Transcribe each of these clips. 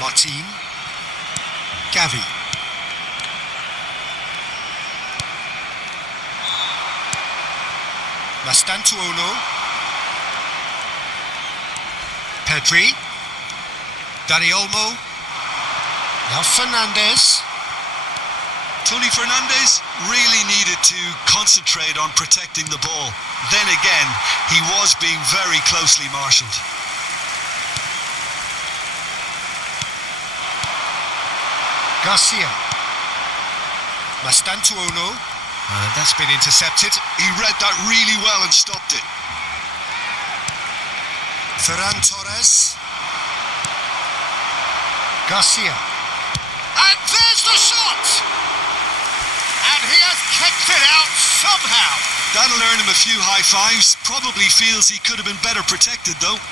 Martin. Gavi. Mastantuono. Pedri. Dani Olmo. Now Fernandez. Tony Fernandez really needed to concentrate on protecting the ball. Then again, he was being very closely marshalled. Garcia. Mastantuono. And that's been intercepted. He read that really well and stopped it. Ferran Torres. Garcia. And there's the shot! And he has kept it out somehow. That'll earn him a few high fives. Probably feels he could have been better protected though.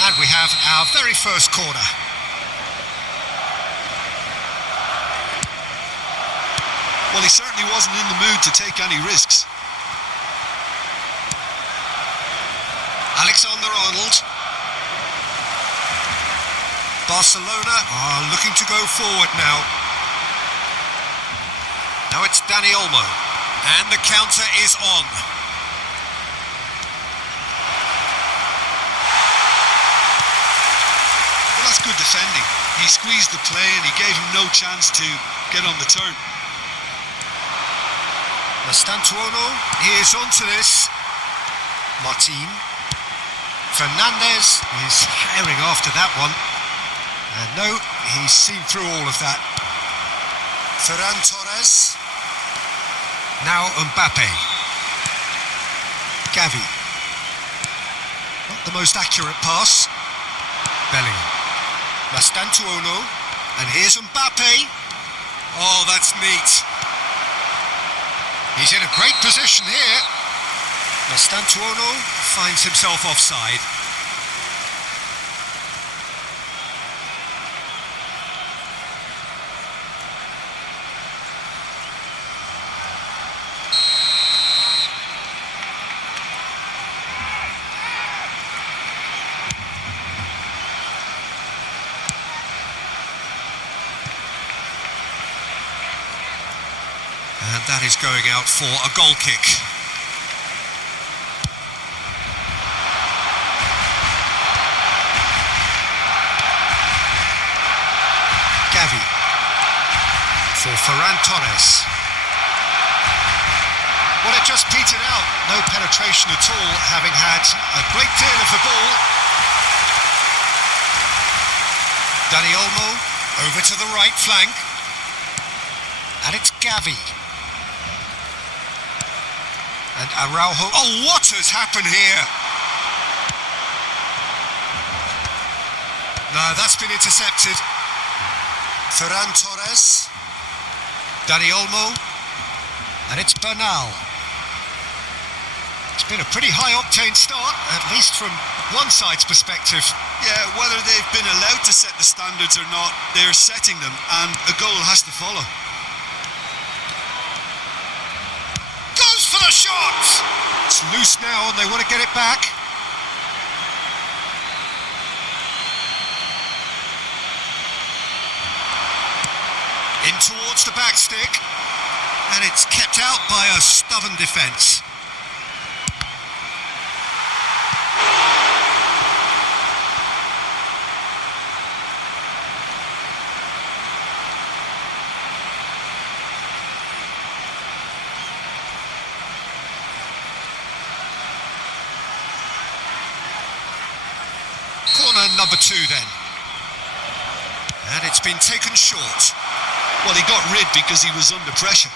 And we have our very first corner. Well, he certainly wasn't in the mood to take any risks. Alexander-Arnold. Barcelona are looking to go forward now. Now it's Dani Olmo. And the counter is on. Well, that's good defending. He squeezed the play and he gave him no chance to get on the turn. Mastantuono, he is onto this. Martin. Fernandez is herring after that one. And no, he's seen through all of that. Ferran Torres. Now Mbappe. Gavi. Not the most accurate pass. Bellingham. Mastantuono. And here's Mbappe. Oh, that's neat. He's in a great position here. Mastantuono finds himself offside. And that is going out for a goal kick. Gavi for Ferran Torres. Well, it just petered out. No penetration at all, having had a great deal of the ball. Dani Olmo over to the right flank. And it's Gavi. And Araujo. Oh, what has happened here? No, that's been intercepted. Ferran Torres. Dani Olmo. And it's Bernal. It's been a pretty high-octane start, at least from one side's perspective. Yeah, whether they've been allowed to set the standards or not, they're setting them, and a goal has to follow. For the shot! It's loose now and they want to get it back. In towards the back stick. And it's kept out by a stubborn defence. Corner number 2 then. And it's been taken short. Well, he got rid because he was under pressure.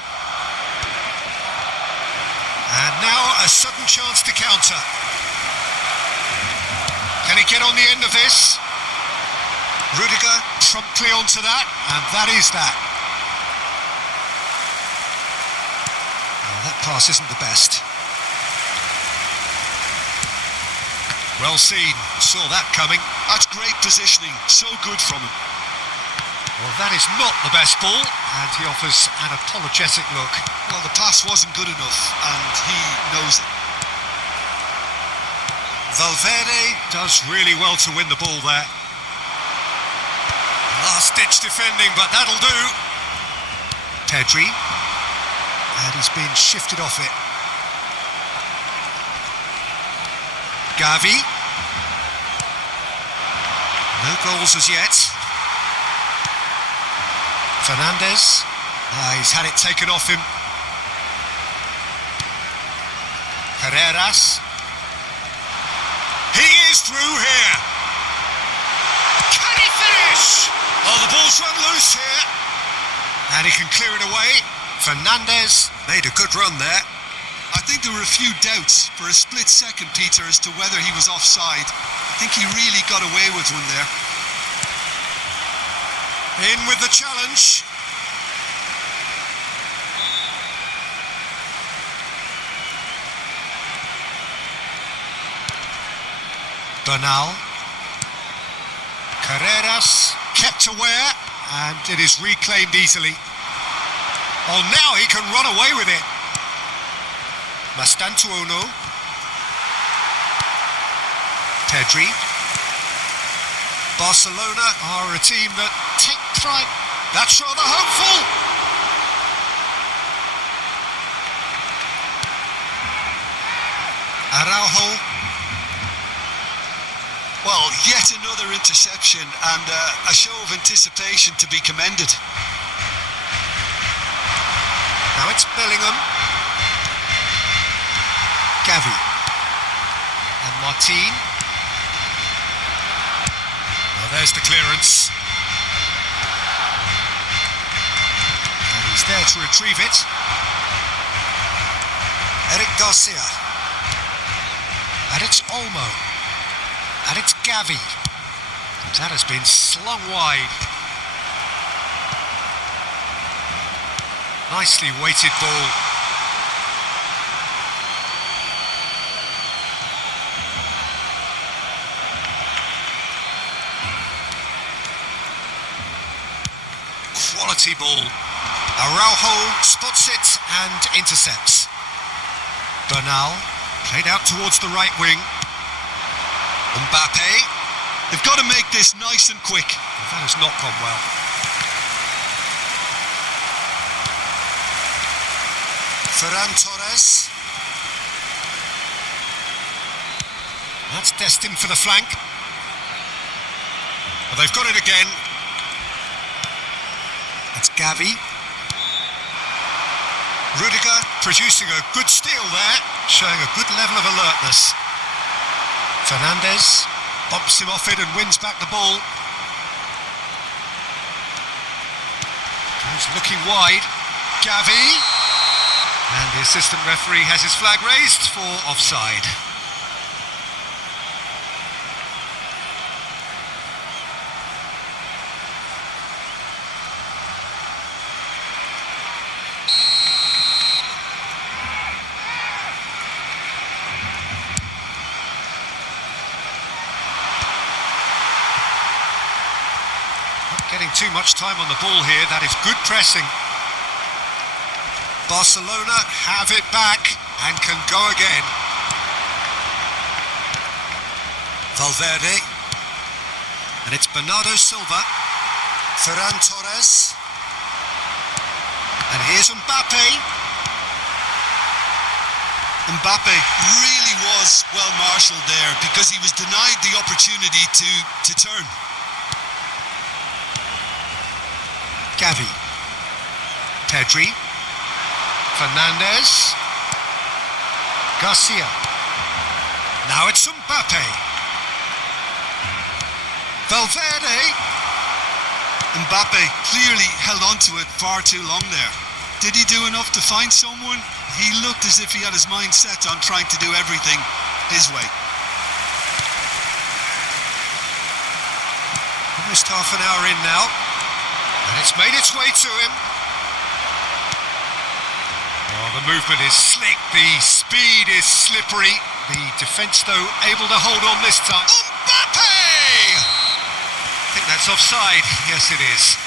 And now a sudden chance to counter. Can he get on the end of this? Rudiger promptly onto that, and that is that. Oh, that pass isn't the best. Well seen, saw that coming. That's great positioning, so good from him. Well, that is not the best ball, and he offers an apologetic look. Well, the pass wasn't good enough, and he knows it. Valverde does really well to win the ball there. Last-ditch defending, but that'll do. Pedri, and he's been shifted off it. Gavi. No goals as yet. Fernandes. He's had it taken off him. Carreras. He is through here. Can he finish? Oh, the ball's run loose here. And he can clear it away. Fernandes made a good run there. I think there were a few doubts for a split second, Peter, as to whether he was offside. I think he really got away with one there. In with the challenge. Bernal. Carreras kept aware, and it is reclaimed easily. Oh, now he can run away with it. Mastantuono. Pedri. Barcelona are a team that take pride. That's rather hopeful. Araujo. Well, yet another interception and a show of anticipation to be commended. Now it's Bellingham. Gavi. And Martin. Well, there's the clearance. And he's there to retrieve it. Eric Garcia. And it's Olmo. And it's Gavi. That has been slung wide. Nicely weighted ball. Quality ball. Araujo spots it and intercepts. Bernal played out towards the right wing. Mbappe. They've got to make this nice and quick. That has not gone well. Ferran Torres. That's destined for the flank. Well, they've got it again. It's Gavi. Rudiger producing a good steal there, showing a good level of alertness. Fernandes bumps him off it and wins back the ball. He's looking wide. Gavi. And the assistant referee has his flag raised for offside. Getting too much time on the ball here. That is good pressing. Barcelona have it back and can go again. Valverde. And it's Bernardo Silva. Ferran Torres. And here's Mbappe. Mbappe really was well marshalled there because he was denied the opportunity to turn. Gavi. Pedri. Fernandes. Garcia. Now it's Mbappe. Valverde. Mbappe clearly held on to it far too long there. Did he do enough to find someone? He looked as if he had his mind set on trying to do everything his way. Almost half an hour in now. And it's made its way to him. Oh, the movement is slick, the speed is slippery. The defence, though, able to hold on this time. Mbappe! I think that's offside. Yes, it is.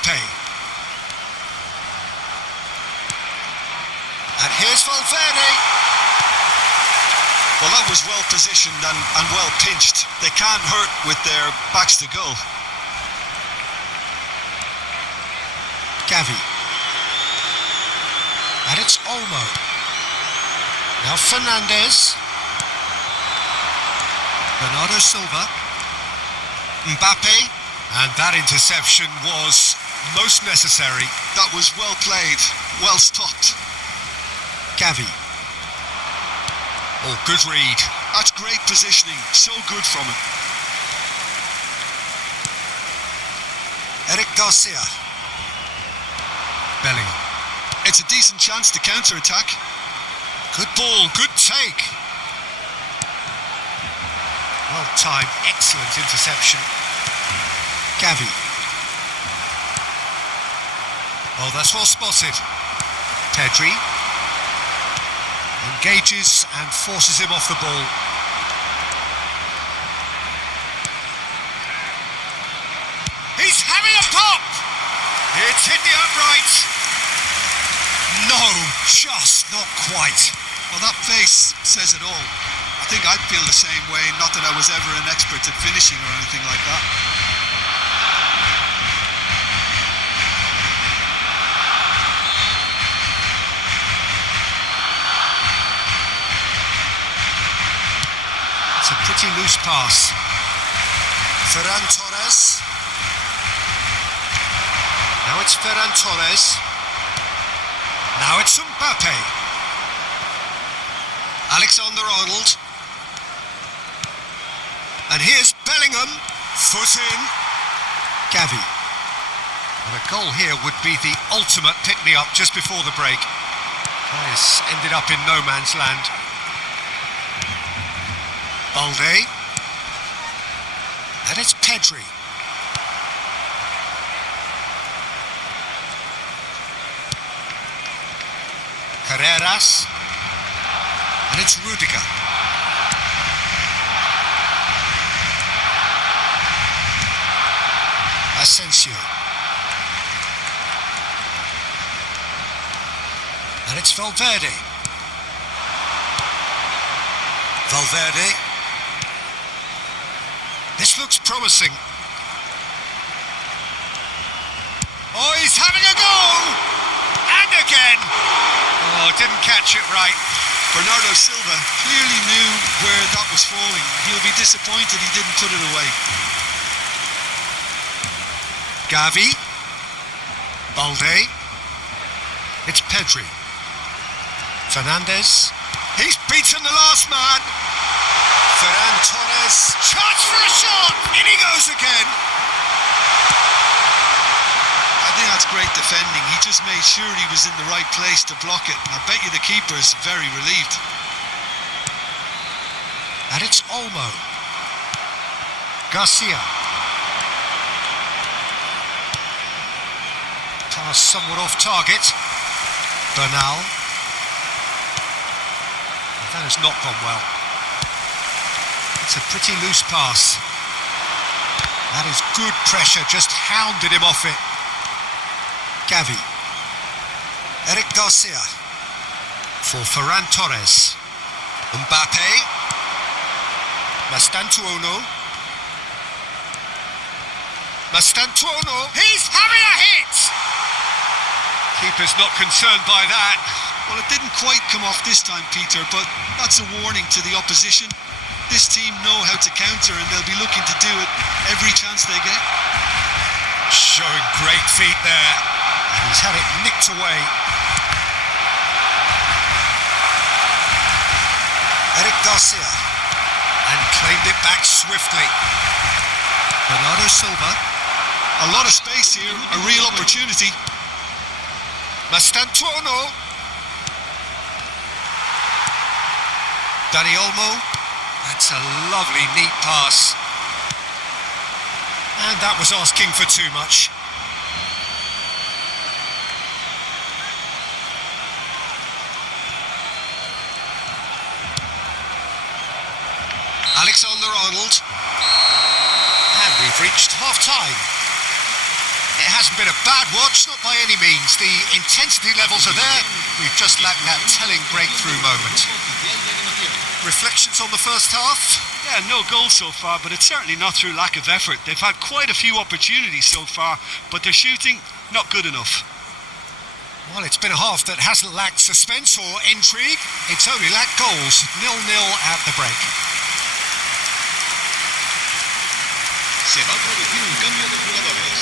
Mbappe. And here's Valverde. Well, that was well positioned and well pinched. They can't hurt with their backs to goal. Gavi. And it's Olmo. Now Fernandez. Bernardo Silva. Mbappe. And that interception was most necessary. That was well played, well stopped. Gavi. Oh, good read. That's great positioning, so good from him. Eric Garcia. Bellingham. It's a decent chance to counter-attack. Good ball, good take. Well timed, excellent interception. Gavi. Oh, that's well spotted. Pedri. Engages and forces him off the ball. He's having a pop! It's hit the upright. No, just not quite. Well, that face says it all. I think I'd feel the same way, not that I was ever an expert at finishing or anything like that. It's a pretty loose pass. Ferran Torres. Now it's Ferran Torres. Now it's Mbappe. Alexander-Arnold. And here's Bellingham. Foot in. Gavi. And a goal here would be the ultimate pick-me-up just before the break. This ended up in no man's land. Balde. And it's Pedri. Carreras. And it's Rudiger. Asensio. And it's Valverde. Valverde. This looks promising. Oh, he's having a go! And again! Oh, didn't catch it right. Bernardo Silva clearly knew where that was falling. He'll be disappointed he didn't put it away. Gavi. Balde. It's Pedri. Fernandez. He's beaten the last man. Ferran Torres. Chance for a shot. In he goes again. I think that's great defending. He just made sure he was in the right place to block it. And I bet you the keeper's very relieved. And it's Olmo. Garcia. Pass somewhat off target. Bernal. That has not gone well. It's a pretty loose pass. That is good pressure, just hounded him off it. Gavi. Eric Garcia. For Ferran Torres. Mbappe. Mastantuono. Mastantuono. He's having a hit! Keeper's not concerned by that. Well, it didn't quite come off this time, Peter, but that's a warning to the opposition. This team know how to counter and they'll be looking to do it every chance they get. Showing great feet there. He's had it nicked away. Eric Garcia. And claimed it back swiftly. Bernardo Silva. A lot of space here, a real opportunity. Mastantuono. Dani Olmo. That's a lovely, neat pass. And that was asking for too much. Alexander-Arnold. And we've reached half-time. It hasn't been a bad watch, not by any means. The intensity levels are there. We've just lacked that telling breakthrough moment. Reflections on the first half? Yeah, no goals so far, but it's certainly not through lack of effort. They've had quite a few opportunities so far, but their shooting, not good enough. Well, it's been a half that hasn't lacked suspense or intrigue. It's only lacked goals. 0-0 at the break. Se va a producir un cambio de jugadores.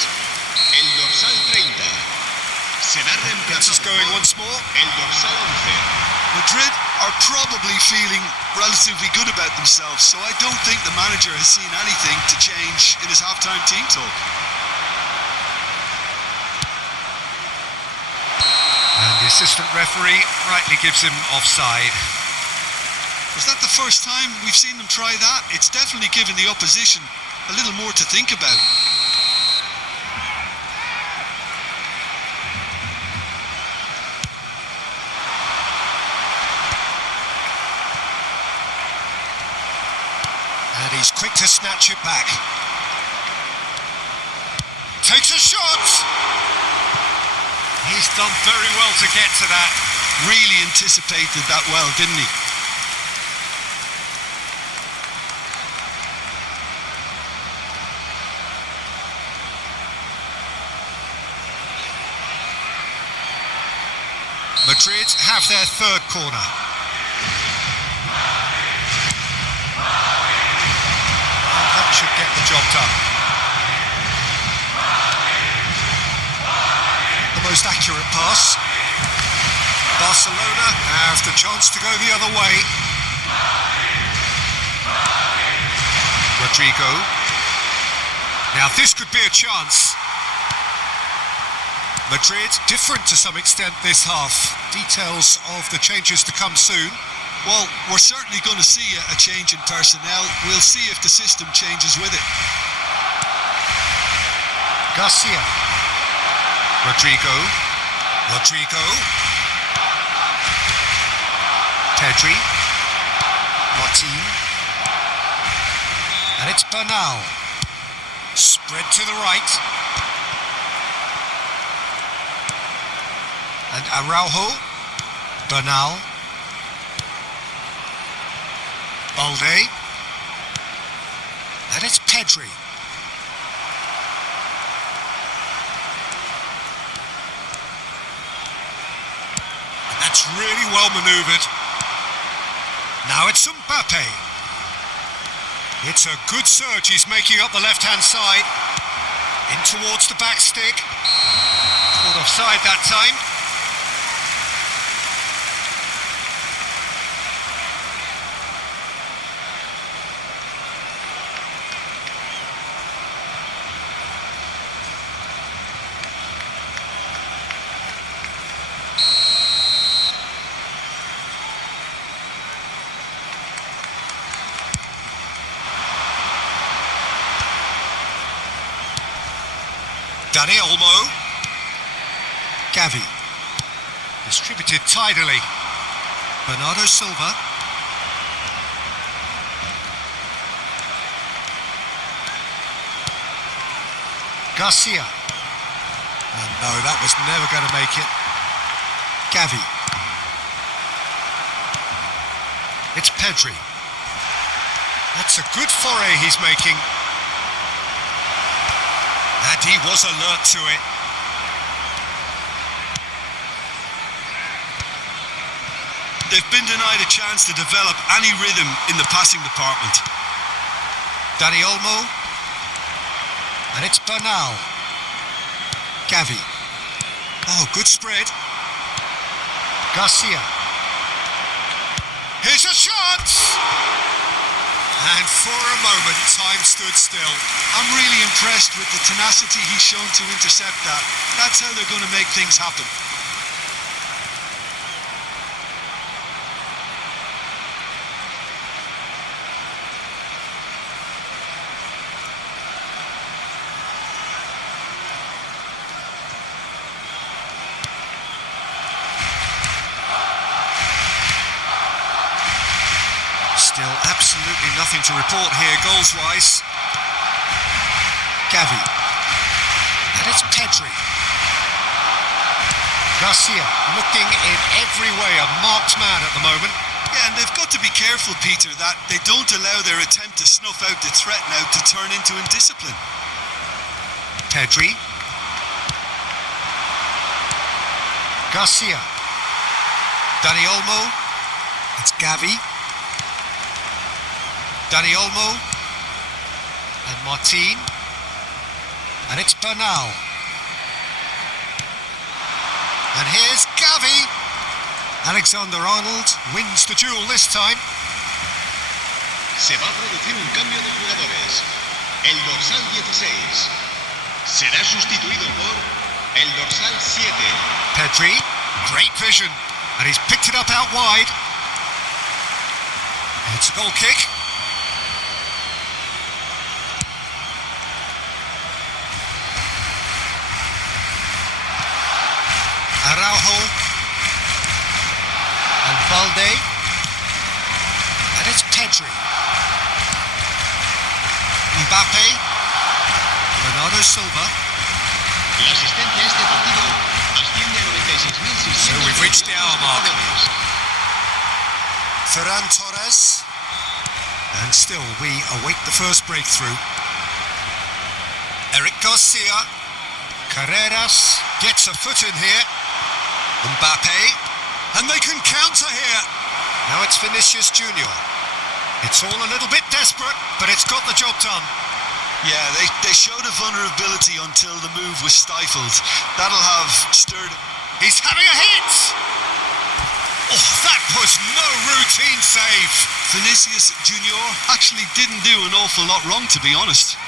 El dorsal 30 será Gets us reemplazado going por once more. el dorsal 11. Madrid are probably feeling relatively good about themselves, so I don't think the manager has seen anything to change in his half-time team talk. And the assistant referee rightly gives him offside. Was that the first time we've seen them try that? It's definitely given the opposition a little more to think about. And he's quick to snatch it back. Takes a shot! He's done very well to get to that. Really anticipated that well, didn't he? Madrid have their third corner. That should get the job done. The most accurate pass. Barcelona have the chance to go the other way. Rodrigo. Now this could be a chance. Madrid different to some extent this half. Details of the changes to come soon. Well, we're certainly going to see a change in personnel. We'll see if the system changes with it. Garcia. Rodrigo. Pedri. Martin. And it's Bernal. Spread to the right. And Araujo. Bernal. Balde. And it's Pedri. And that's really well manoeuvred. Now it's Mbappe. It's a good surge he's making up the left-hand side. In towards the back stick. Caught offside that time. Dani Olmo. Gavi. Distributed tidily. Bernardo Silva. Garcia. And no, that was never going to make it. Gavi. It's Pedri. That's a good foray he's making. And he was alert to it. They've been denied a chance to develop any rhythm in the passing department. Dani Olmo. And it's Bernal. Gavi. Oh, good spread. Garcia. Here's a shot! And for a moment, time stood still. I'm really impressed with the tenacity he's shown to intercept that. That's how they're going to make things happen. Still absolutely nothing to report here goals-wise. Gavi. And it's Pedri. Pedri. Garcia looking in every way a marked man at the moment. Yeah, and they've got to be careful, Peter, that they don't allow their attempt to snuff out the threat now to turn into indiscipline. Pedri. Garcia. Dani Olmo. It's Gavi. Dani Olmo. And Martin. And it's Bernal. And here's Gavi. Alexander-Arnold wins the duel this time. Se va a producir un cambio de jugadores. El dorsal 16 será sustituido por el dorsal 7. Pedri, great vision, and he's picked it up out wide. It's a goal kick. Araujo and Balde, and it's Pedri. Mbappe, Bernardo Silva. La asistencia a este partido asciende a 96.600. So we've reached the hour mark. Ferran Torres, and still we await the first breakthrough. Eric Garcia, Carreras gets a foot in here. Mbappe, and they can counter here. Now it's Vinicius Junior. It's all a little bit desperate, but it's got the job done. Yeah, they showed a vulnerability until the move was stifled. That'll have stirred... He's having a hit! Oh, that was no routine save. Vinicius Junior actually didn't do an awful lot wrong, to be honest.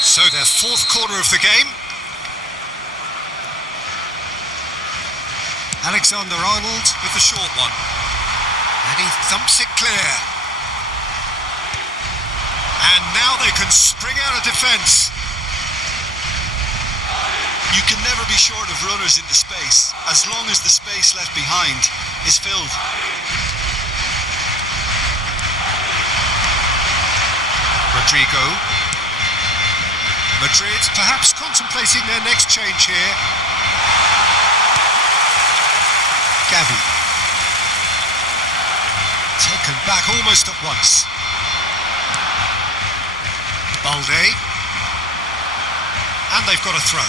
So their fourth corner of the game. Alexander-Arnold with the short one. And he thumps it clear. And now they can spring out of defence. You can never be short of runners into space, as long as the space left behind is filled. Rodrigo. Madrid perhaps contemplating their next change here. Gavi. Taken back almost at once. Balde. And they've got a throw.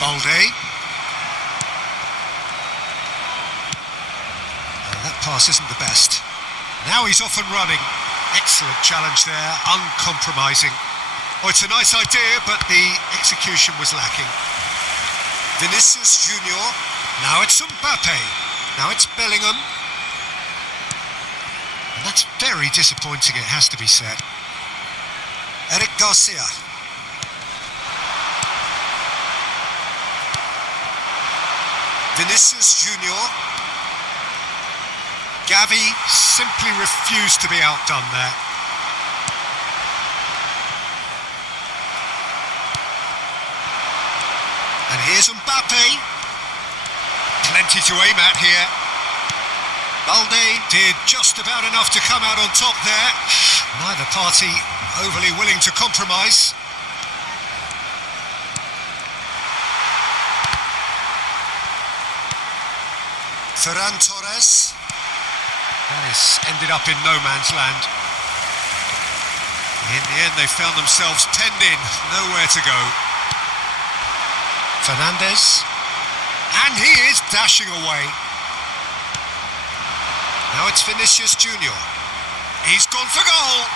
Balde. That pass isn't the best. Now he's off and running. Excellent challenge there, uncompromising. Oh, it's a nice idea, but the execution was lacking. Vinicius Junior. Now it's Mbappe. Now it's Bellingham. And that's very disappointing, it has to be said. Eric Garcia. Vinicius Junior. Gavi simply refused to be outdone there. And here's Mbappe. Plenty to aim at here. Balde did just about enough to come out on top there. Neither party overly willing to compromise. Ferran Torres. That has ended up in no man's land. In the end, they found themselves penned in, nowhere to go. Fernandez. And he is dashing away. Now it's Vinicius Junior. He's gone for goal.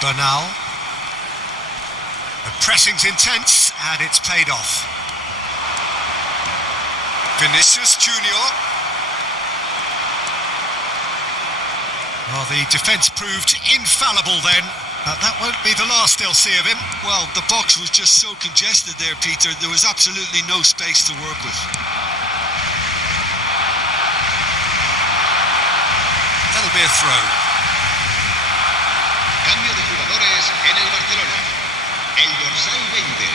Bernal. The pressing's intense, and it's paid off. Vinicius Junior. Well, the defence proved infallible then, but that won't be the last they'll see of him. Well, the box was just so congested there, Peter. There was absolutely no space to work with. That'll be a throw. Cambio de jugadores en el Barcelona. el dorsal 20,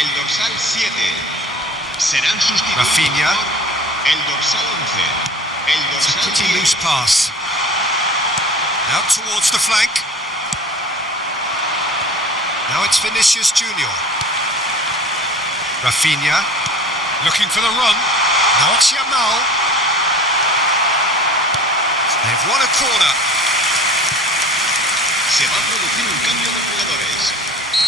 el dorsal 7. Serán sustituidos Rafinha. por el dorsal 11, el It's a dorsal pretty 10. loose pass. Out towards the flank. Now it's Vinicius Junior. Rafinha looking for the run. Now it's Yamal. They've won a corner. Se va a producir un cambio de jugadores.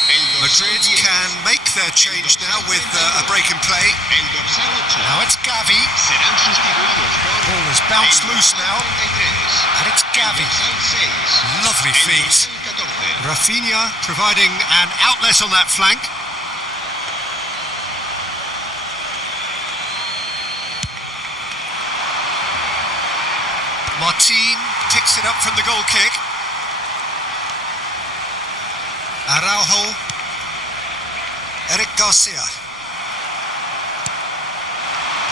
El dorsal Madrid 10, can make their change now with a break in play. el dorsal 8. Now it's Gavi. Serán sustituidos por Ball has bounced el loose dorsal now. 33, And it's el Gavi. dorsal 6, Lovely el feet. dorsal 14. Rafinha providing an outlet on that flank. Martin picks it up from the goal kick. Araujo. Eric Garcia.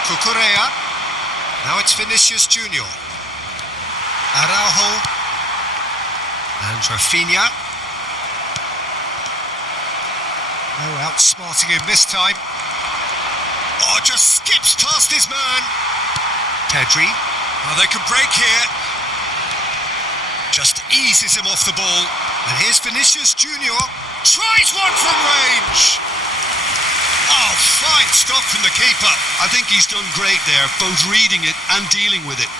Cucurella. Now it's Vinicius Junior. Araujo. And Rafinha. No outsmarting him this time. Oh, just skips past his man. Pedri. Oh, they could break here. Just eases him off the ball. And here's Vinicius Junior. Tries one from range. Oh, fine stop from the keeper. I think he's done great there, both reading it and dealing with it.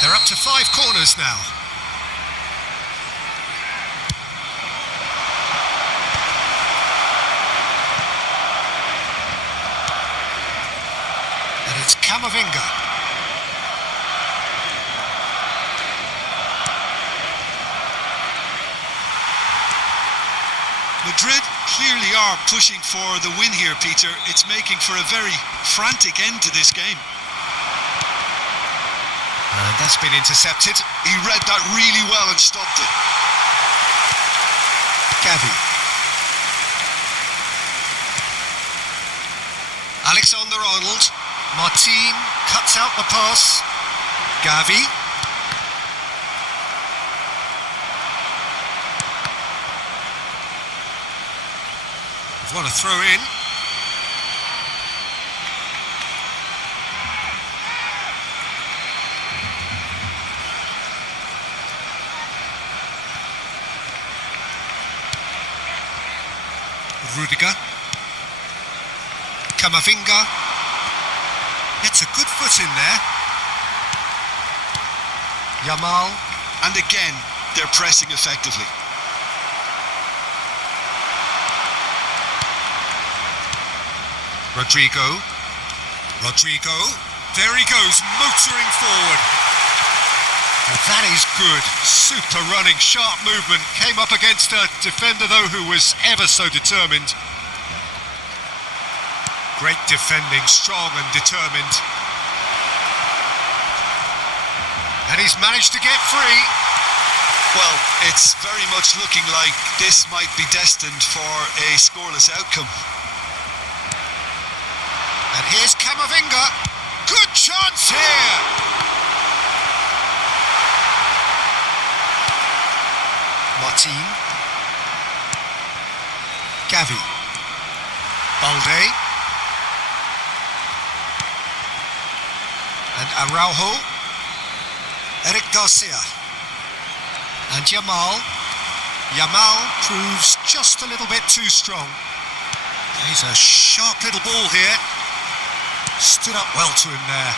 They're up to 5 corners now. And it's Camavinga. Madrid clearly are pushing for the win here, Peter. It's making for a very frantic end to this game. And that's been intercepted. He read that really well and stopped it. Gavi. Alexander-Arnold. Martin cuts out the pass. Gavi. What a throw in. Rudiger. Camavinga. Gets a good foot in there. Yamal. And again, they're pressing effectively. Rodrigo. There he goes, motoring forward. And that is good. Super running, sharp movement. Came up against a defender, though, who was ever so determined. Great defending, strong and determined. And he's managed to get free. Well, it's very much looking like this might be destined for a scoreless outcome. And here's Camavinga. Good chance here. Martin. Gavi. Balde. And Araujo. Eric Garcia. And Yamal. Yamal proves just a little bit too strong. He's a sharp little ball here. Stood up well to him there.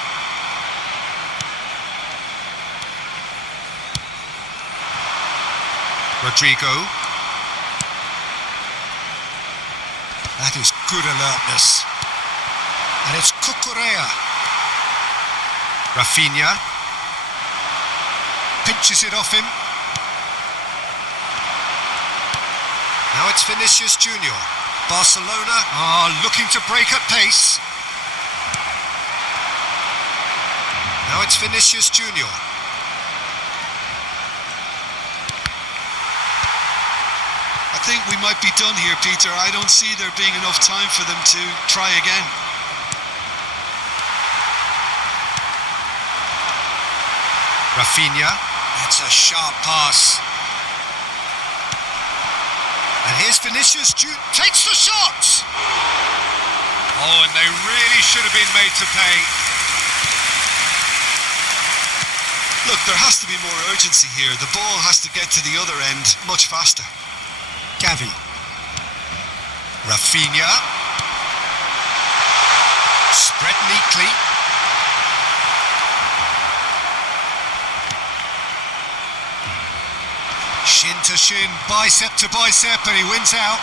Rodrigo. That is good alertness. And it's Cucurella. Rafinha. Pinches it off him. Now it's Vinicius Junior. Barcelona are looking to break at pace. Now it's Vinicius Junior. A think we might be done here, Peter. I don't see there being enough time for them to try again. Rafinha, that's a sharp pass. And here's Vinicius, takes the shot! Oh, and they really should have been made to pay. Look, there has to be more urgency here. The ball has to get to the other end much faster. Gavi. Rafinha. Spread neatly. Shin to shin, bicep to bicep, and he wins out.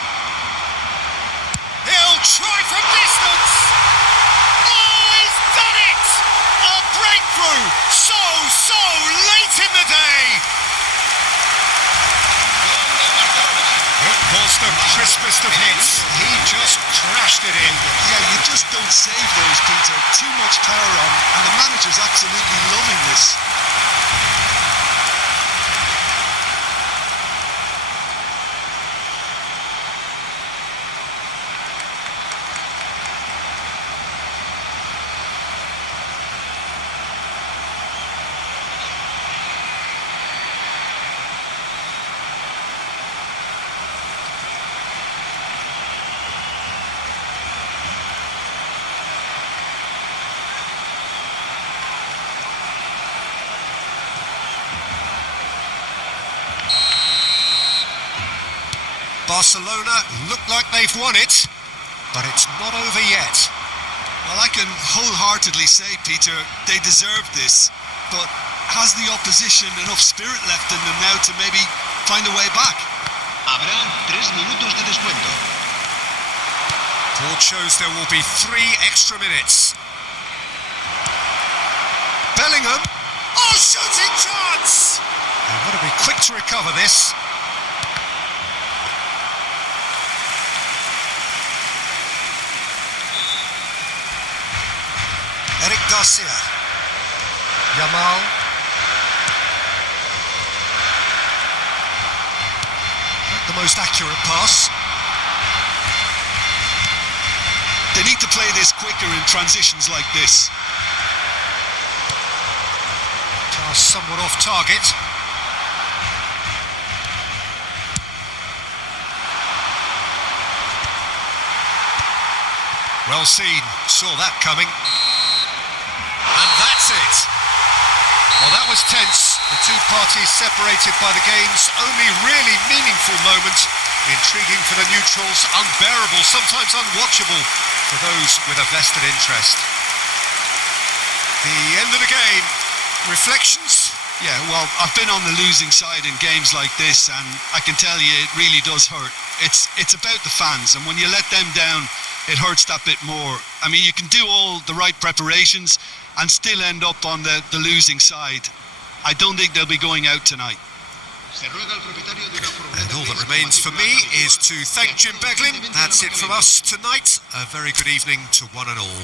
He'll try from distance. Oh, he's done it! A breakthrough so late in the day. It was the crispest of hits. He just crashed it in. Yeah, you just don't save those, Peter. Too much power on, and the manager's absolutely loving this. Barcelona look like they've won it, but it's not over yet. Well, I can wholeheartedly say, Peter, they deserve this, but has the opposition enough spirit left in them now to maybe find a way back? Habrá 3 minutos de descuento. Board shows there will be 3 extra minutes. Bellingham. Oh, shooting chance! They've got to be quick to recover this. Eric Garcia. Yamal. Not the most accurate pass. They need to play this quicker in transitions like this. Pass somewhat off target. Well seen, saw that coming. And that's it. Well, that was tense. The two parties separated by the game's only really meaningful moment. Intriguing for the neutrals, unbearable, sometimes unwatchable for those with a vested interest. The end of the game. Reflections? Yeah, well, I've been on the losing side in games like this, and I can tell you it really does hurt. It's about the fans, and when you let them down, it hurts that bit more. I mean, you can do all the right preparations and still end up on the losing side. I don't think they'll be going out tonight. And all that remains for me is to thank Jim Beglin. That's it from us tonight. A very good evening to one and all.